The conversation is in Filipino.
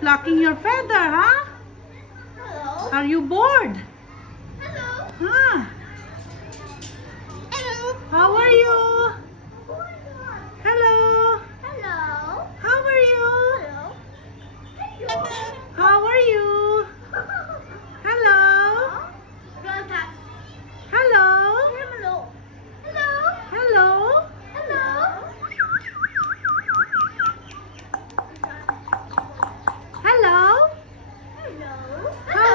Plucking your feather, huh? Hello. Are you bored? Hello. Huh? Hello. How are you? Hello. Hello. How are you? Hello. How are you? Hello. Hello. Hello. Hello. Hello. Hello. How